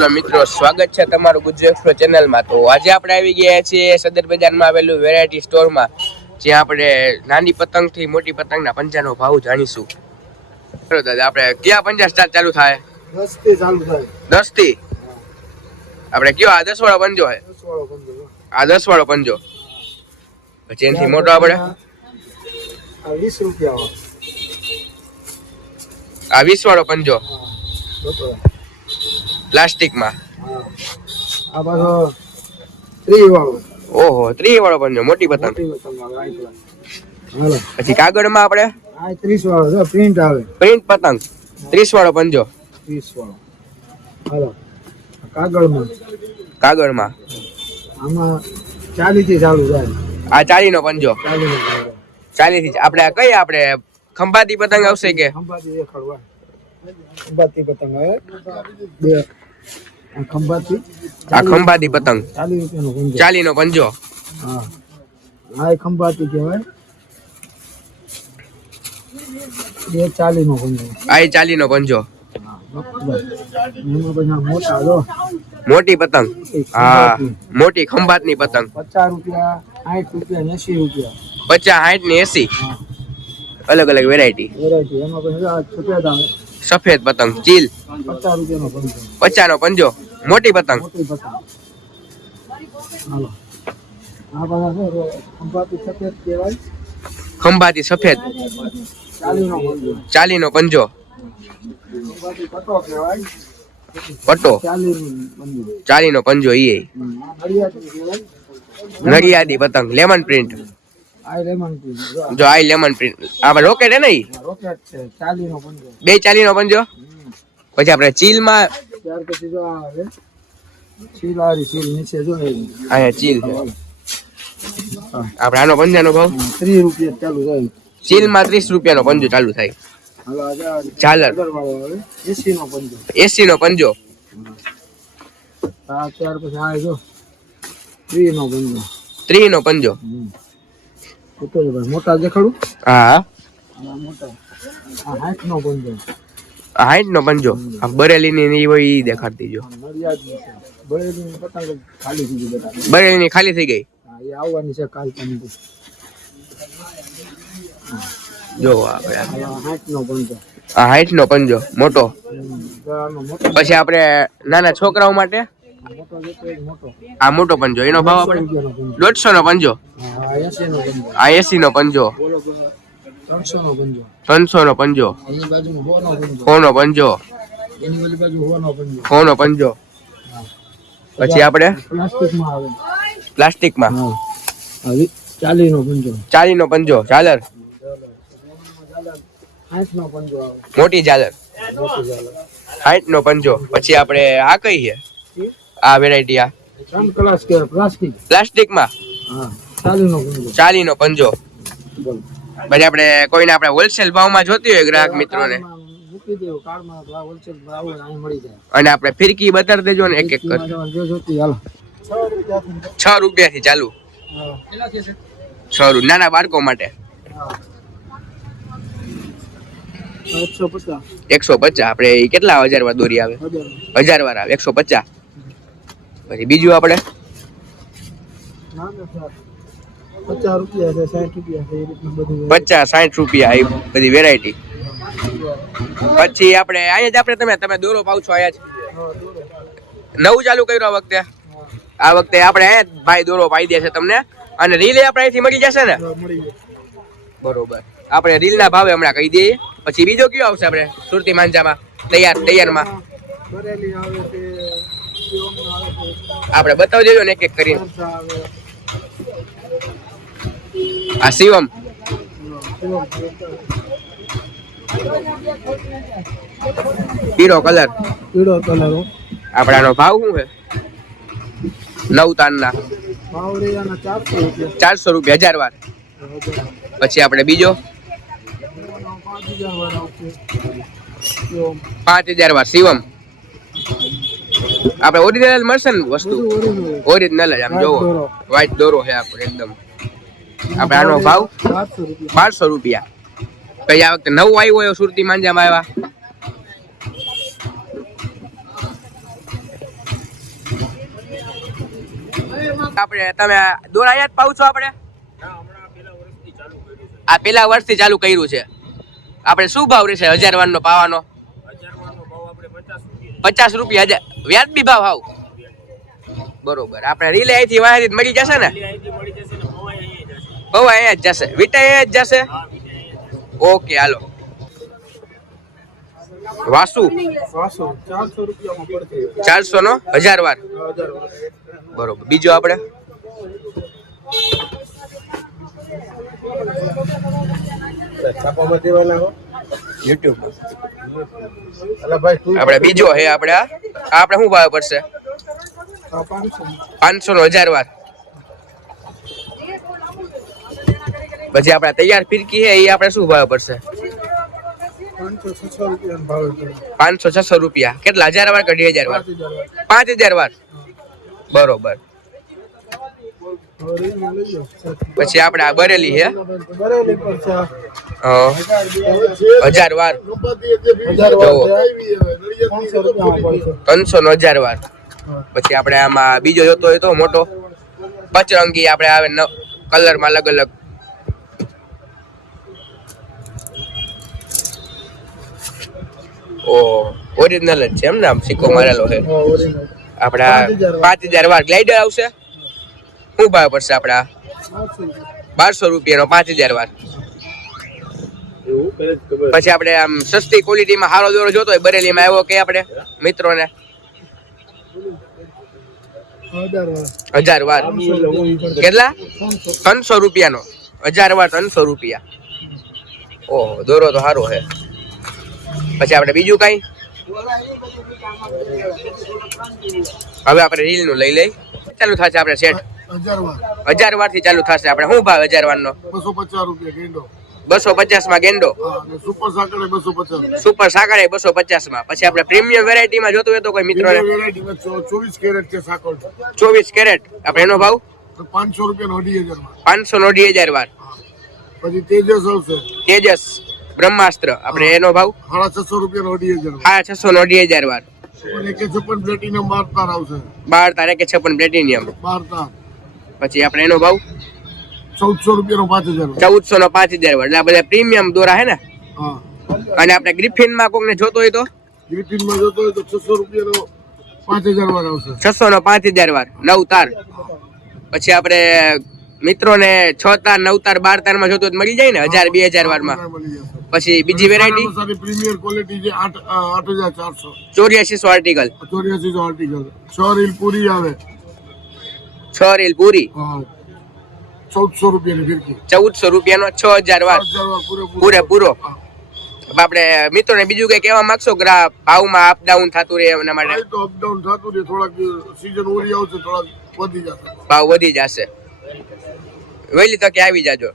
Hello મિત્રો સ્વાગત છે તમારું ગુજરાત એક્સપ્રો ચેનલમાં. તો આજે આપણે આવી ગયા છીએ સદર બજારમાં આવેલું વેરાયટી સ્ટોરમાં જ્યાં આપણે નાની પતંગથી મોટી પતંગના પંજાનો ભાવ જાણીશું. ચલો દાદા આપણે કયા પંજા સ્ટાર્ટ ચાલુ થાય? દસથી ચાલુ થાય. દસથી આપણે કયો? આ દસ વાળો પંજો હે. આ દસ વાળો પંજો. પછી એનાથી મોટો આપણે? આ વીસ રૂપિયા આ વીસ વાળો પંજો. પ્લાસ્ટિકમાં. આ પાછો ત્રી વાળો ઓહો ત્રીસ વાળો પંજો મોટી પતંગ પછી કાગળમાં આપણે? આ ત્રીસ વાળો જો પ્રિન્ટ આવે. પ્રિન્ટ પતંગ. ત્રીસ વાળો પંજો ત્રીસ વાળો હાલો કાગળમાં. કાગળમાં. આમાં ચાલી થી ચાલુ થાય. આ ચાલીનો પંજો ચાલી થી ચાલુ ચાલી થી આપણે આ કઈ આપણે ખંભાતી પતંગ આવશે કે? ખંભાતી ખંભાતી પતંગ બે. ખંભાતી. આ ખંભાતી પતંગ. ચાલી નો પંજો. હા. આ ખંભાતી કહેવાય. બે ચાલી નો પંજો. આ પંજો. મોટા પતંગ. હા ખંભાતી. મોટી ખંભાતની પતંગ. પચાસ રૂપિયા સાઠ રૂપિયા એસી રૂપિયા. પચાસ સાઠ ને એસી. અલગ અલગ વેરાયટી વેરાયટી એમાં સફેદ પતંગ ચીલ. પચાસ નો પંજો મોટી પતંગ? ખંભાતી સફેદ ચાલી નો પંજો. પટો ચાલી નો પંજો. ઈ. નડિયાદી પતંગ લેમન પ્રિન્ટ જો આ. લેમન પ્રિન્ટ આપણે રોકેટ હે ને રોકેટ છે ચાલીનો પંજો બે ચાલીનો પંજો હમ. પછી આપણે ચીલમાં ત્યાર પછી જો આ આવે. સીલ વાળી ચીલ નીચે જો આ ચીલ છે. આપણે આનો પંજાનો ભાવ? ત્રીસ રૂપિયા ચાલુ થાય. ચીલમાં ત્રીસ રૂપિયાનો પંજો ચાલુ થાય. આ આવે એસી નો પંજો એસી નો પંજો આ ત્યાર પછી આ જો ત્રીસ નો પંજો ત્રીસ નો પંજો મોટા દેખાડું? હા. મોટા. આ નો પંજો હાઈટ નો પંજો બરેલીની ની હોય ઈ દેખાડતી જો. આ નડિયાદની છે. બળેલીની પતંગ ખાલી થઈ ગઈ બરેલીની ખાલી થઈ ગઈ? હા આવવાની છે કાલ તમને જો આપણે આ. હાથ નો પંજો આ હાઈટ નો પંજો મોટો. પછી આપણે નાના છોકરાઓ માટે આ મોટો પંજો એનો ભાવ આપણે દોઢસો નો પંજો? આ એસી નો પંજો. ત્રણસો નો પંજો. ત્રણસો નો પંજો. એની નો પંજો. સો નો પંજો. સો નો પંજો પછી આપણે? પ્લાસ્ટિકમાં પ્લાસ્ટિકમાં. ચાલી નો પંજો. ચાલી નો પંજો સાઠ આવે. મોટી ઝાલર. હાઈટ નો પંજો. પછી આપણે આ કઈ છે આ વેરાયટી આ. ત્રણ ક્લાસ કે પ્લાસ્ટિક? પ્લાસ્ટિકમાં? હા ચાલી નો પંજો. પછી આપણે કોઈને આપણે હોલસેલ ભાવમાં જોતી હોય ગ્રાહક મિત્રોને. મળી જાય. અને આપણે ફિરકી બતાવી દેજો ને એક એક કરી. છ રૂપિયા થી ચાલુ છ? રૂપિયા નાના બાળકો માટે. એકસો પચાસ. આપડે આપણે કેટલા હજાર વાર દોરી આવે? હજાર હજાર વાર આવે. એકસો પચાસ. પછી બીજું આપણે? પચાસ સાઠ રૂપિયા એ બધું વેરાયટી પછી આપણે અહીંયા જ આપણે તમે તમે દોરો પાવ છો અહીંયા જ. નવું ચાલુ કર્યું આ વખતે? આ વખતે આપણે અહીંયા ભાઈ દોરો પાઈ છે તમને. અને રીલે આપણે અહીંથી મળી જશે ને? બરોબર. આપણે રીલના ભાવે હમણાં કહી દઈએ. પછી બીજો કયો આવશે આપણે? સુરતી માંજામાં તૈયાર તૈયારમાં. આપણે બતાવી દેજો ને એક એક કરીને. આ શિવમ. પીળો કલર. પીળો કલર આપણાનો ભાવ શું છે? નવ તાનના ચારસો રૂપિયા. હજાર વાર. પછી આપણે બીજો? પાંચ હજાર વાર. શિવમ. આપણે ઓરિજિનલ મળશે ને વસ્તુ? ઓરિજિનલ જ આમ જોવો. વ્હાઈટ દોરો છે આપણે એકદમ. આપણે આનો ભાવ? બારસો રૂપિયા. કયા વખતે નવું આવ્યું હોય સુરતી માંજામાં આવ્યા આપણે તમે દોરા યાદ પાવ છો આપણે? આ પેલા વર્ષથી ચાલુ કર્યું છે. આપણે શું ભાવ રહેશે? હજાર વાર નો પાવાનો? પચાસ રૂપિયા હજાર વ્યાજબી ભાવ હાવ. બરોબર. આપણે રીલે અહીંથી વાંથી મળી જશે ને? બહુ અહીંયા જ જશે. વિટા અહીંયા જ જશે? ઓકે હાલો. વાસુ? ચારસો નો હજાર વાર. બરોબર. બીજો આપણે? છાપામાં દેવાના હો. યુટ્યુબ અલા ભાઈ તું આપણે બીજો હે આપણે આ? આપણે શું ભાવ પડશે? પાંચસો. નો હજાર વાર પછી આપણે તૈયાર ફિરકી હે એ આપણે શું ભાવ પડશે? પાંચસો છસો રૂપિયા. કેટલા? હજાર વાર કે અઢી હજાર વાર પાંચ હજાર વાર બરોબર. પછી આપણે આ બરેલી હે? હજાર વાર. ત્રણસો નો હજાર વાર. પછી આપણે આમાં બીજો જોતો હોય તો મોટો. પચરંગી આપણે આવે કલરમાં અલગ અલગ. ઓ ઓરિજિનલ જ છે એમ ને આમ સિક્કો મારેલો છે. આપડા. પાંચ હજાર વાર. ગ્લાઇડર આવશે? શું ભાવ પડશે રૂપિયા. બારસો રૂપિયાનો, પાંચ હજાર વાર પછી આપણે આમ સસ્તી ક્વોલિટીમાં હારો દોરો જોતો હોય, બરેલીમાં આવ્યો કે આપણે મિત્રોને? હજાર વાર. કેટલા. ત્રણસો રૂપિયાનો. હજાર વાર ત્રણસો રૂપિયા. ઓહો, દોરો તો સારો છે પછી આપણે બીજું કઈ? હવે આપણે રીલનું લઈ લઈ. ચાલુ થશે આપણે સેટ. હજાર વાર. થી ચાલુ થશે આપણે. શું ભાવ હજાર વાર નો બસો પચાસ રૂપિયા ગેંડો. બસો પચાસમાં ગેંડો સુપર સાકર બસો પચાસ સુપર સાકર બસો પચાસમાં પછી આપણે પ્રીમિયમ વેરાયટી માં જોતું હોય તો કોઈ મિત્રો ચોવીસ કેરેટ છે. સાકર ચોવીસ કેરેટ. આપણે એનો ભાવ? પાંચસો રૂપિયાનો અઢી હજાર પાંચસો નો અઢી હજાર વાર પછી તેજસ આવશે. તેજસ બ્રહ્માસ્ત્ર. આપણે એનો ભાવ? સાડા છસો રૂપિયાનો અઢી હજાર હા છસો નો અઢી હજાર વાર અને એકે છપ્પન પ્લેટિનિયમ બાર તાર આવશે. બાર તારે કે છપ્પન પ્લેટિનિયમ બાર તાર. પછી આપણે એનો ભાવ? ચૌદસો રૂપિયાનો પાંચ હજાર ચૌદસો નો પાંચ હજાર એટલે આ બધા પ્રીમિયમ દોરા હે ને? અને આપણે ગ્રીફિનમાં કોક જોતો હોય તો? ગ્રીટિનમાં જોતો હોય તો છસો રૂપિયાનો પાંચ હજાર વાર આવશે. છસો નો પાંચ હજાર વાર નવ તાર પછી આપણે મિત્રોને છ તાર નવ તાર બાર તારમાં જોતો મળી જાય ને? હજાર બે હજાર વારમાં પછી બીજી વેરાયટી પ્રીમિયર ક્વોલિટી છે આર્ટિકલ રીલ પૂરી આવે. છ રેલ પૂરી ચૌદસો રૂપિયાની ચૌદસો રૂપિયાનો છ હજાર વાર પૂરે પૂરો આપણે મિત્રોને બીજું કઈ કહેવા માંગશો ગ્રા ભાવમાં અપ ડાઉન થતું રહે એના માટે? આ તો અપડાઉન થતું રહે. થોડાક સીઝન ઓરી આવશે થોડાક વધી જશે. ભાવ વધી જશે. વહેલી તકે આવી જાજો.